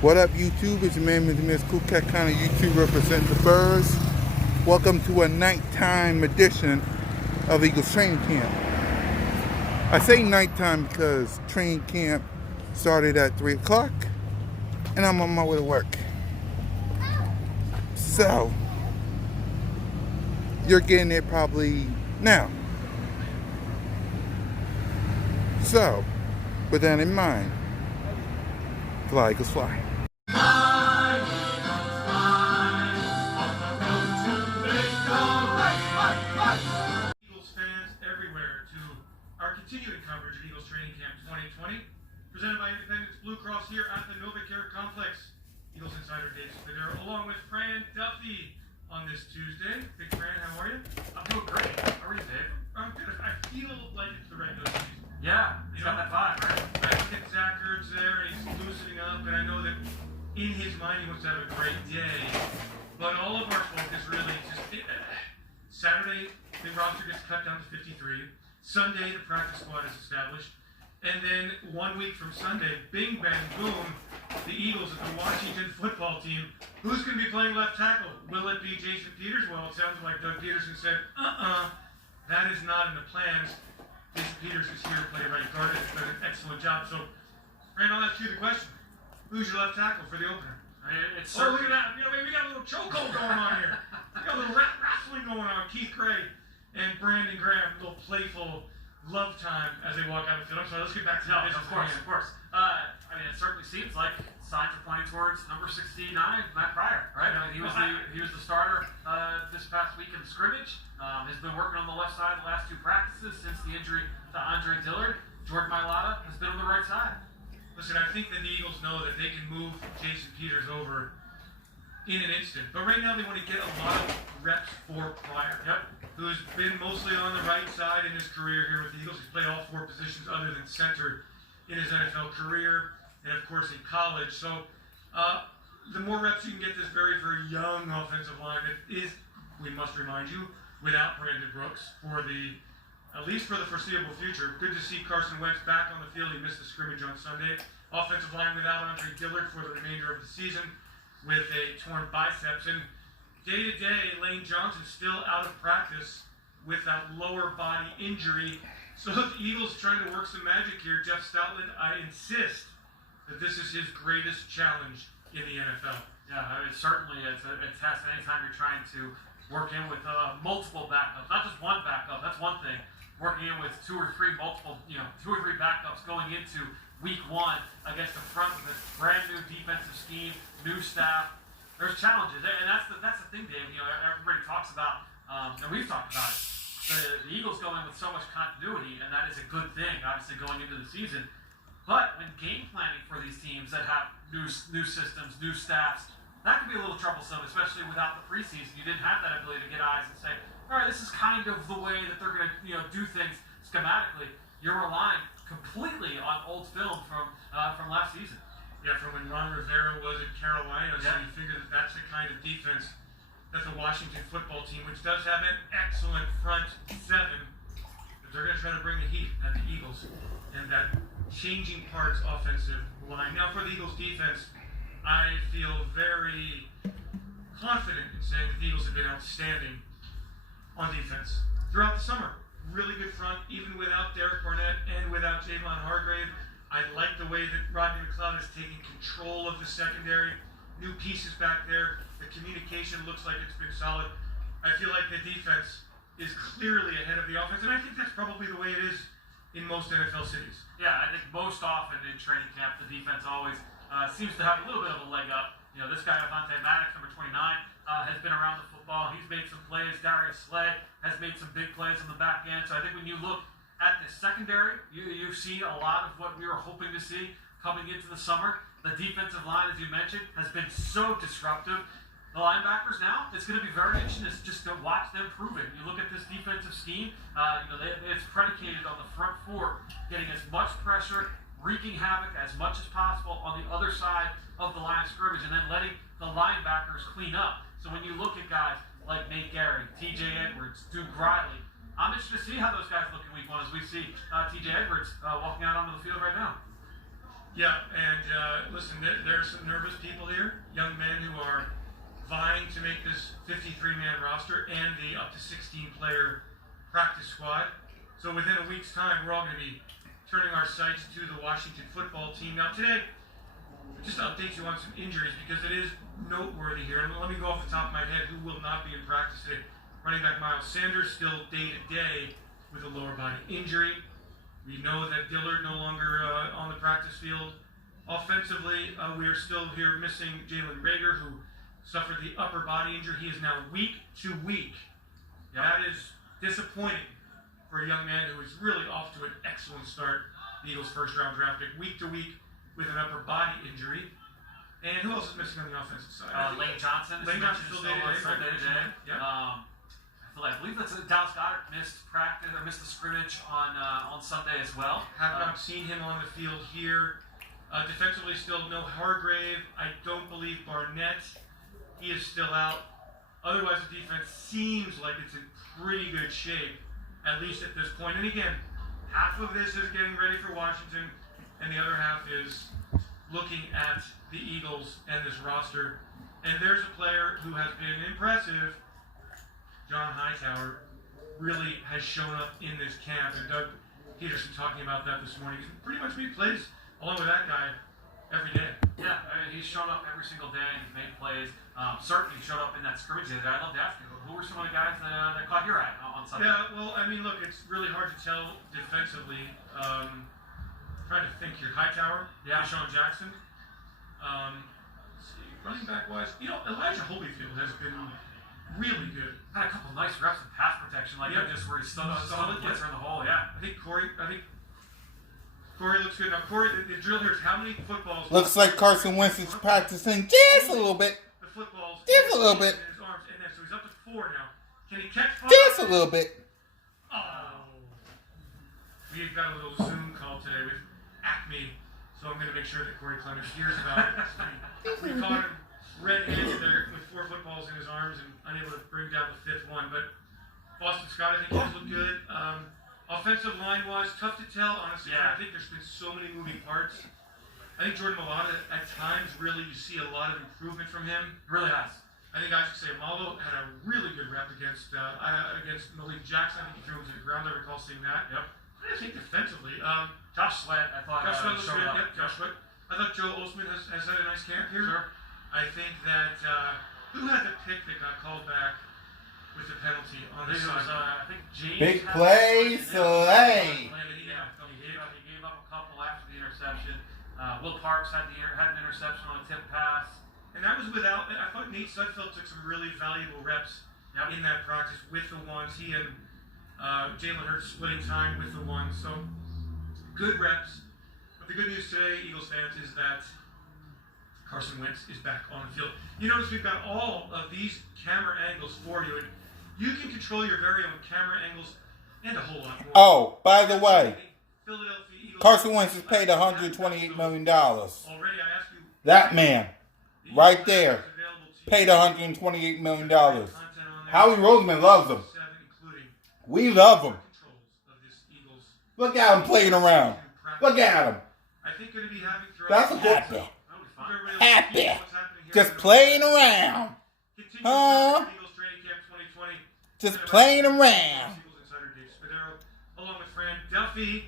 What up, YouTube? It's your man, Mr. Miss Cool Cat Kind of YouTube representing the Birds. Welcome to a nighttime edition of Eagles Training Camp. I say nighttime because training camp started at 3 o'clock and I'm on my way to work. So, you're getting it probably now. So, with that in mind, fly, Eagles, fly. Eagles fans everywhere to our continuing coverage of Eagles Training Camp 2020, presented by Independence Blue Cross here at the NovaCare Complex. Eagles Insider Dave Spadero, along with Fran Duffy on this Tuesday. Big Fran, how are you? I'm doing great. How are you, Dave? I'm good. I feel like it's the regular season. Yeah, you got that vibe, right? I look at Zach Ertz there, and he's loosening up, and I know that in his mind he wants to have a great day. But all of our focus really just Saturday, the roster gets cut down to 53. Sunday, the practice squad is established. And then 1 week from Sunday, bing, bang, boom, the Eagles at the Washington football team. Who's going to be playing left tackle? Will it be Jason Peters? Well, it sounds like Doug Peterson said, that is not in the plans. Jason Peters is here to play right guard and has done an excellent job. So, Rand, I'll ask you the question. Who's your left tackle for the opener? It's Look at that. We got a little chokehold going on here. We got a little wrestling going on. Keith Gray and Brandon Graham, a little playful love time as they walk out of the field. I'm sorry, let's get back to no, this. of course. It certainly seems like signs are pointing towards number 69, Matt Pryor, right? He was the starter this past week in the scrimmage. Has been working on the left side the last two practices since the injury to Andre Dillard. Jordan Mailata has been on the right side. Listen, I think that the Eagles know that they can move Jason Peters over in an instant. But right now they want to get a lot of reps for Pryor. Yep. Who's been mostly on the right side in his career here with the Eagles. He's played all four positions other than center in his NFL career and, of course, in college. So the more reps you can get this very, very young offensive line that is, we must remind you, without Brandon Brooks at least for the foreseeable future. Good to see Carson Wentz back on the field. He missed the scrimmage on Sunday. Offensive line without Andre Dillard for the remainder of the season with a torn biceps. And day-to-day, Lane Johnson still out of practice with that lower body injury. So the Eagles trying to work some magic here. Jeff Stoutland, I insist that this is his greatest challenge in the NFL. Yeah, certainly it's a test anytime you're trying to work in with multiple backups. Not just one backup, that's one thing. Working in with two or three backups going into week one against the front of a brand new defensive scheme, new staff. There's challenges, and that's the thing, Dave. Everybody talks about, and we've talked about it. The Eagles going with so much continuity, and that is a good thing, obviously going into the season. But when game planning for these teams that have new systems, new staffs, that can be a little troublesome, especially without the preseason. You didn't have that ability to get eyes and say, all right, this is kind of the way that they're going to do things schematically. You're relying completely on old film from last season. Yeah, from when Ron Rivera was at Carolina, so Yeah. you figure that that's the kind of defense that the Washington football team, which does have an excellent front seven, that they're going to try to bring the heat at the Eagles and that changing parts offensive line. Now, for the Eagles defense, I feel very confident in saying that the Eagles have been outstanding on defense throughout the summer. Really good front, even without Derek Barnett and without Javon Hargrave. I like the way that Rodney McLeod is taking control of the secondary. New pieces back there. The communication looks like it's been solid. I feel like the defense is clearly ahead of the offense, and I think that's probably the way it is in most NFL cities. Yeah, I think most often in training camp, the defense always seems to have a little bit of a leg up. This guy, Avonte Maddox, number 29, has been around the football. He's made some plays. Darius Slay has made some big plays on the back end. So I think when you look at the secondary, you see a lot of what we were hoping to see coming into the summer. The defensive line, as you mentioned, has been so disruptive. The linebackers now, it's going to be very interesting just to watch them prove it. You look at this defensive scheme, it's predicated on the front four getting as much pressure, wreaking havoc as much as possible on the other side of the line of scrimmage, and then letting the linebackers clean up. So when you look at guys like Nate Gary, TJ Edwards, Duke Riley, I'm interested to see how those guys look in week one as we see TJ Edwards walking out onto the field right now. Yeah, and listen, there are some nervous people here, young men who are vying to make this 53-man roster and the up to 16-player practice squad. So within a week's time, we're all going to be turning our sights to the Washington football team. Now today, just to update you on some injuries because it is noteworthy here. And let me go off the top of my head who will not be in practice today. Running back Miles Sanders still day-to-day with a lower body injury. We know that Dillard no longer on the practice field. Offensively, we are still here missing Jalen Rager, who suffered the upper body injury. He is now week to week. Yep. That is disappointing for a young man who is really off to an excellent start. The Eagles' first-round draft pick, week to week with an upper body injury. And who else is missing on the offensive side? Lane Johnson. Lane Johnson still day-to-day. Still day-to-day. Yeah. I believe that's Dallas Goedert missed practice or missed the scrimmage on Sunday as well. Have not seen him on the field here. Defensively, still no Hargrave. I don't believe Barnett. He is still out. Otherwise, the defense seems like it's in pretty good shape, at least at this point. And again, half of this is getting ready for Washington, and the other half is looking at the Eagles and this roster. And there's a player who has been impressive. John Hightower really has shown up in this camp, and Doug Peterson talking about that this morning. He's pretty much made plays along with that guy every day. Yeah, I mean, he's shown up every single day. He's made plays. Certainly showed up in that scrimmage today. I'd love to ask you, who were some of the guys that caught your eye on Sunday? Yeah, well, I mean, look, it's really hard to tell defensively. Trying to think here. Hightower, Yeah. Deshaun Jackson. Let's see, running back wise, Elijah Holyfield has been really good. Had a couple nice reps in pass protection, like Yeah. just where he stood the Solid, blitzer in the hole. Yeah. I think Corey looks good. Now, Corey, the drill here is how many footballs. Looks like Carson Wentz is practicing just a little bit. The footballs. Just a little bit. In his arms, and then so he's up to 4 now. Can he catch 5? Just a little bit. Oh. We've got a little Zoom call today with Acme, so I'm going to make sure that Corey Clemens hears about it. We caught him red-handed there with 4 footballs in his arms and unable to bring down the 5th one. But Boston Scott, I think, does look good. Offensive line-wise, tough to tell, honestly. Yeah. I think there's been so many moving parts. I think Jordan Mailata, at times, really, you see a lot of improvement from him. Really has. I think Isaac Seumalo had a really good rep against Malik Jackson. I think he threw him to the ground. I recall seeing that. Yep. I think defensively, Josh Sweat, I thought Josh Sweat looks showed good. up. Yep, Josh Sweat. I thought Joe Osman has had a nice camp here. Sure. I think that who had the pick that got called back with the penalty on I the think it was, side? I think James. Big had play, the- Slay. Yeah, he gave up a couple after the interception. Will Parks had an interception on a tip pass. And that was without. I thought Nate Sudfeld took some really valuable reps Yep. in that practice with the ones. He and Jalen Hurts splitting time with the ones. So good reps. But the good news today, Eagles fans, is that Carson Wentz is back on the field. You notice we've got all of these camera angles for you, and you can control your very own camera angles and a whole lot more. Oh, by the way, Philadelphia Eagles. Carson Wentz is paid $128 million. Already, I asked you. That man, the right Eagles there, is available to you. paid $128 million. Content on there. Howie Roseman loves him. 7, including We love him. controls of this Eagles. Look at him playing around. Look at him. I think going to be having throughout. That's a good That thing. would be fun. Happy. What's happening here. Just playing around. Continue Huh? Eagles training camp 2020. Just playing around. Eagles insider Dave Spadaro, along with Fran Duffy,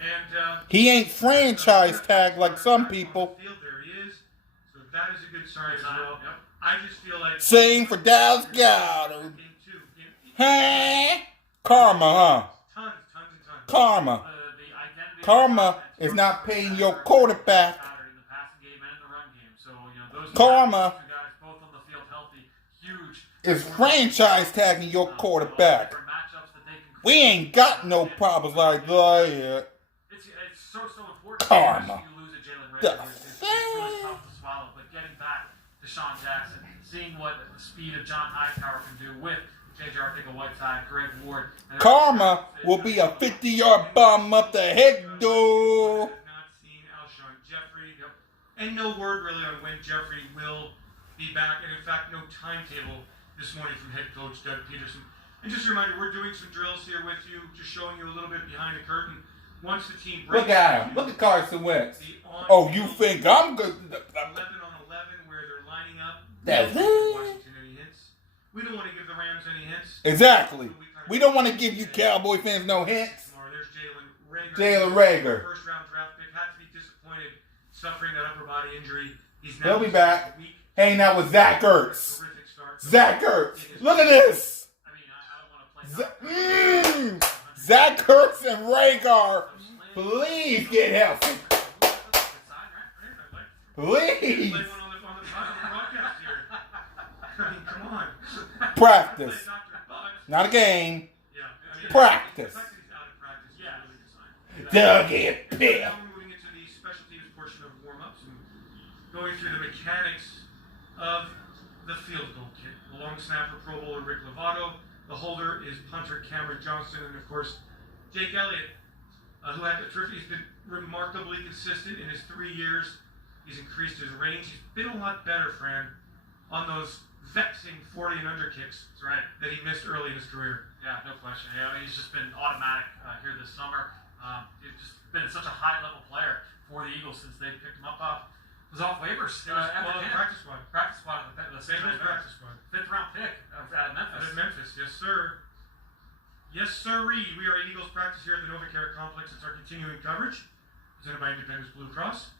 and He ain't franchise tagged like some people. Field, there he is. So that is a good sign as Sign, well. yep. I just feel like Sing for Dallas Goddard. in Huh? Karma, huh? tons and tons. Karma. The identity Karma of the is offense not paying your pattern quarterback. in the passing game and in the run game. So, those Karma two guys both on the field healthy, huge. is franchise tagging your quarterback. Different matchups that they can We create. ain't got no problems like that. It's so important. Karma. You lose a Jalen The Rager. It's really tough to swallow. But getting back to Sean Jackson, seeing what the speed of John Hightower can do with J.J. Arcega-Whiteside, Greg Ward. and Karma will be a 50-yard bomb up the head door. Has not seen Alshon Jeffrey. And no word really on when Jeffrey will be back. And in fact, no timetable this morning from head coach Doug Peterson. And just a reminder, we're doing some drills here with you, just showing you a little bit behind the curtain once the team breaks Look at him. Look at Carson Wentz. the on Oh, you think I'm good? 11 on 11 where they're lining up. That's We don't it. want Washington any hints. We don't want to give the Rams any hints. Exactly. We don't want to give you Cowboy fans no hints. Tomorrow, there's Jalen Rager. Jalen Rager. First round draft pick. Had to be disappointed suffering that upper body injury. He's He'll now be back. weak. Hanging out with Zach Ertz. Terrific start. Zach Ertz. Look at this. I mean, I don't want to play. Zach Ertz and Rager. Please get healthy. Please. Play one on the broadcast here. I mean, come on. Practice. Play Dr. Buck. Not a game. Yeah. I mean, Practice. The fact that he's out of practice is Yeah. really good sign. Dougie P. Now we're moving into the special teams portion of warm-ups and going through the mechanics of the field goal kick. The long snapper, Pro Bowler Rick Lovato. The holder is punter Cameron Johnson, and of course, Jake Elliott, who had a terrific. He's been remarkably consistent in his 3 years. He's increased his range. He's been a lot better, Fran, on those vexing 40 and under kicks That's right. that he missed early in his career. Yeah, no question. Yeah, he's just been automatic here this summer. He's just been such a high-level player for the Eagles since they picked him up. Was off waivers. It was At the the camp. practice squad. Practice squad of the St. Bengals Louis practice squad. 5th-round pick out of Memphis. Out of Memphis, yes, sir. Yes, sirree. We are at Eagles practice here at the NovaCare Complex. It's our continuing coverage presented by Independence Blue Cross.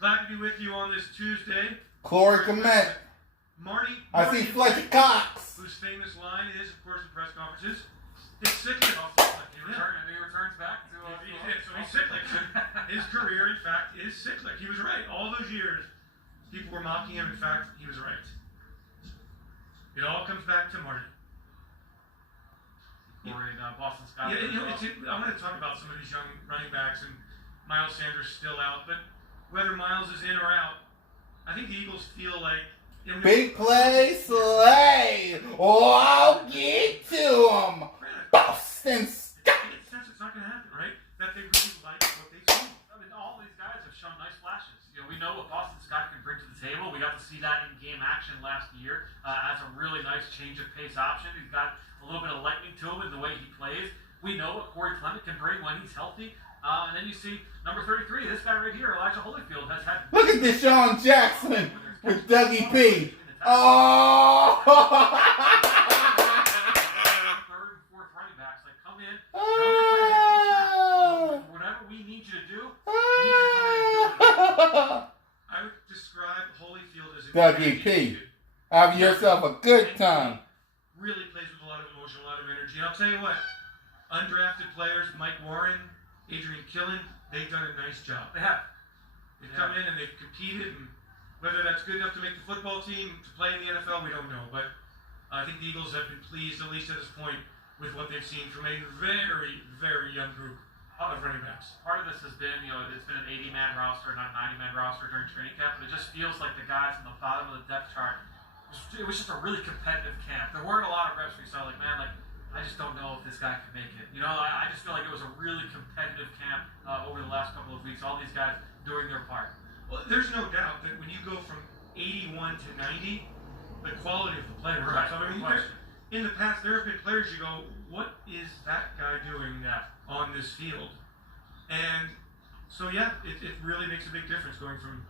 Glad to be with you on this Tuesday. Corey Clement. Marty. I see Fletcher Cox. Whose famous line is, of course, in press conferences, it's cyclic. He returns back to. So he's cyclic. His career, in fact, is cyclic. He was right. All those years, people were mocking him. In fact, he was right. It all comes back to Marty. Corey and Boston Scott. Yeah, I want to talk about some of these young running backs, and Miles Sanders still out, but whether Miles is in or out, I think the Eagles feel like Big play, Slay. Oh, I'll get to him. Boston Scott. It's not going to happen, right? That they really like what they've seen. I mean, all these guys have shown nice flashes. You know, we know what Boston Scott can bring to the table. We got to see that in game action last year as a really nice change of pace option. He's got a little bit of lightning to him in the way he plays. We know what Corey Clement can bring when he's healthy. And then you see number 33, this guy right here, Elijah Holyfield, has had. Look at Deshaun Jackson with Dougie P. Oh! Third and fourth running backs, like, come in. Whatever we need you to do, we need you to come in and do it. I would describe Holyfield as a Dougie P. Have yourself a good time. Really plays with a lot of emotion, a lot of energy. And I'll tell you what, undrafted players, Mike Warren, Adrian Killen, they've done a nice job. They have. They've come in and they've competed, and whether that's good enough to make the football team, to play in the NFL, we don't know. But I think the Eagles have been pleased, at least at this point, with what they've seen from a very, very young group of running backs. Part of this has been, you know, it's been an 80-man roster, not 90-man roster during training camp, but it just feels like the guys on the bottom of the depth chart, it was just a really competitive camp. There weren't a lot of reps where you saw, like, man, like, I just don't know if this guy can make it. You know, I just feel like it was a really competitive camp over the last couple of weeks. All these guys doing their part. Well, there's no doubt that when you go from 81 to 90, the quality of the player Right. drops. I mean, in the past, there have been players you go, what is that guy doing on this field? And so, yeah, it really makes a big difference going from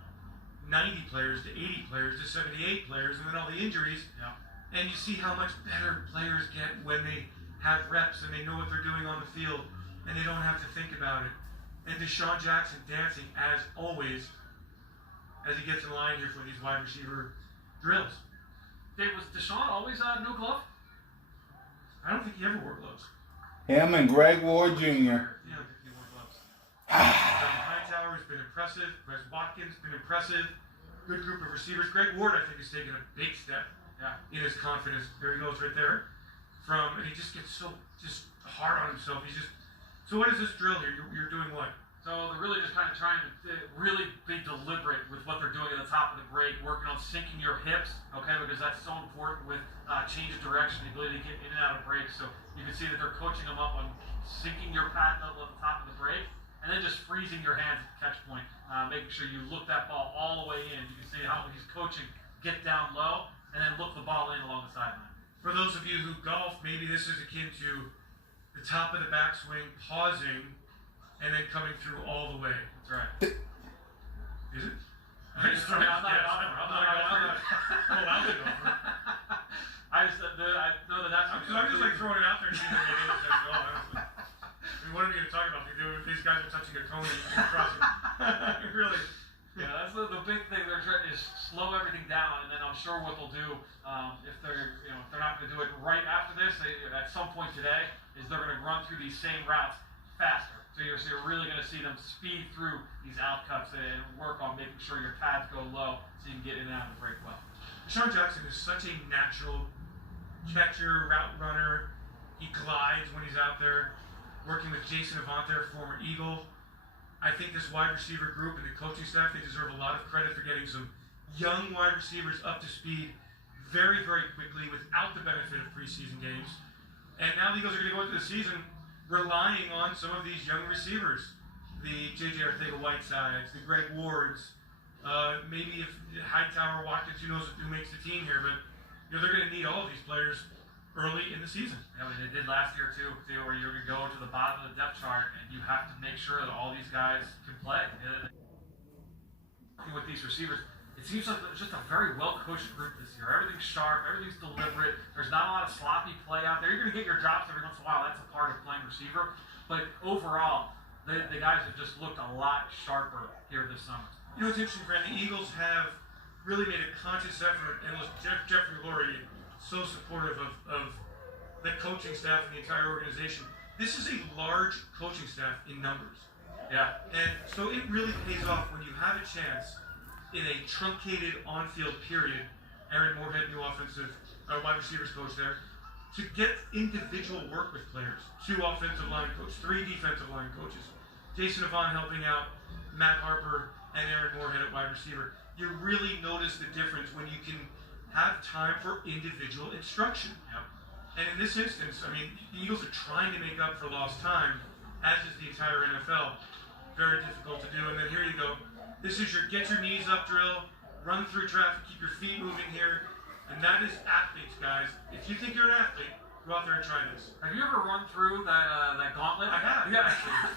90 players to 80 players to 78 players, and then all the injuries. Yeah. And you see how much better players get when they have reps and they know what they're doing on the field and they don't have to think about it. And Deshaun Jackson dancing, as always, as he gets in line here for these wide receiver drills. Dave, was Deshaun always no glove? I don't think he ever wore gloves. Him and Greg Ward Jr. Yeah, I don't think he wore gloves. Hightower has been impressive. Wes Watkins been impressive. Good group of receivers. Greg Ward, I think, has taken a big step in his confidence. There he goes right there. And he just gets so just hard on himself. So what is this drill here? You're doing what? So they're really just kind of trying to really be deliberate with what they're doing at the top of the break, working on syncing your hips, okay, because that's so important with change of direction, the ability to get in and out of breaks. So you can see that they're coaching them up on syncing your pad level at the top of the break, and then just freezing your hands at the catch point, making sure you look that ball all the way in. You can see how he's coaching, get down low, and then look the ball in along the sideline. For those of you who golf, maybe this is akin to the top of the backswing, pausing, and then coming through all the way. That's right. Is it? I'm not allowed to go for it. I know that that's. I'm just like throwing it out there and seeing if it makes sense at all, honestly. I mean, what are we going to talk about? If these guys are touching a cone and crossing. Really. Yeah, that's the big thing. They're trying is slow everything down, and then I'm sure what they'll do if they're if they're not going to do it right after this, at some point today, is they're going to run through these same routes faster. So you're really going to see them speed through these out cuts and work on making sure your pads go low so you can get in and out of the break well. Deshaun Jackson is such a natural catcher, route runner. He glides when he's out there. Working with Jason Avant, their former Eagle. I think this wide receiver group and the coaching staff, they deserve a lot of credit for getting some young wide receivers up to speed very, very quickly without the benefit of preseason games. And now the Eagles are going to go into the season relying on some of these young receivers. The J.J. Arcega-Whitesides, the Greg Wards, maybe if Hightower, Watkins, who knows who makes the team here, but they're going to need all of these players early in the season. Yeah, they did last year too, where you're going to go to the bottom of the depth chart and you have to make sure that all these guys can play. With these receivers, it seems like it's just a very well-coached group this year. Everything's sharp, everything's deliberate. There's not a lot of sloppy play out there. You're going to get your drops every once in a while. That's a part of playing receiver. But overall, the guys have just looked a lot sharper here this summer. You know what's interesting, Brad? The Eagles have really made a conscious effort, and Jeffrey Lurie so supportive of the coaching staff and the entire organization. This is a large coaching staff in numbers. Yeah. And so it really pays off when you have a chance in a truncated on-field period. Aaron Moorhead, new wide receivers coach there, to get individual work with players. 2 offensive line coaches, 3 defensive line coaches. Jason Avant helping out Matt Harper and Aaron Moorhead at wide receiver. You really notice the difference when you can have time for individual instruction. Yep. And in this instance, I mean, the Eagles are trying to make up for lost time, as is the entire NFL. Very difficult to do. And then here you go. This is your get your knees up drill, run through traffic, keep your feet moving here. And that is athletes, guys. If you think you're an athlete, go out there and try this. Have you ever run through that gauntlet? I have. Yeah,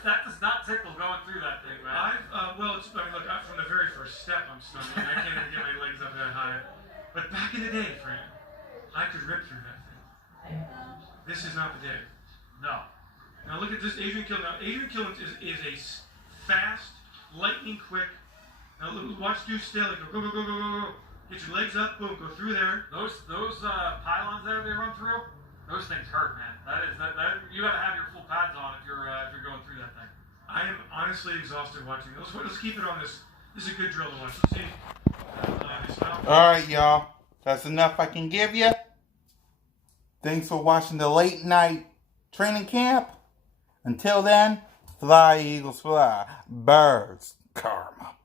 that does not tickle going through that thing, man. Look, from the very first step, I'm stumbling. I can't even get my legs up that high. But back in the day, Fran, I could rip through that thing. This is not the day. No. Now look at this Adrian Kill. Now Adrian Kill is a fast, lightning quick. Now look, watch Deuce Staley go, go, go, go, go, go, go. Get your legs up, boom, go through there. Those pylons there they run through, those things hurt, man. That you gotta have your full pads on if you're going through that thing. I am honestly exhausted watching those. Let's keep it on this. This is a good drill to watch. Let's see. Alright, y'all. That's enough I can give you. Thanks for watching the late night training camp. Until then, fly, Eagles, fly. Birds, karma.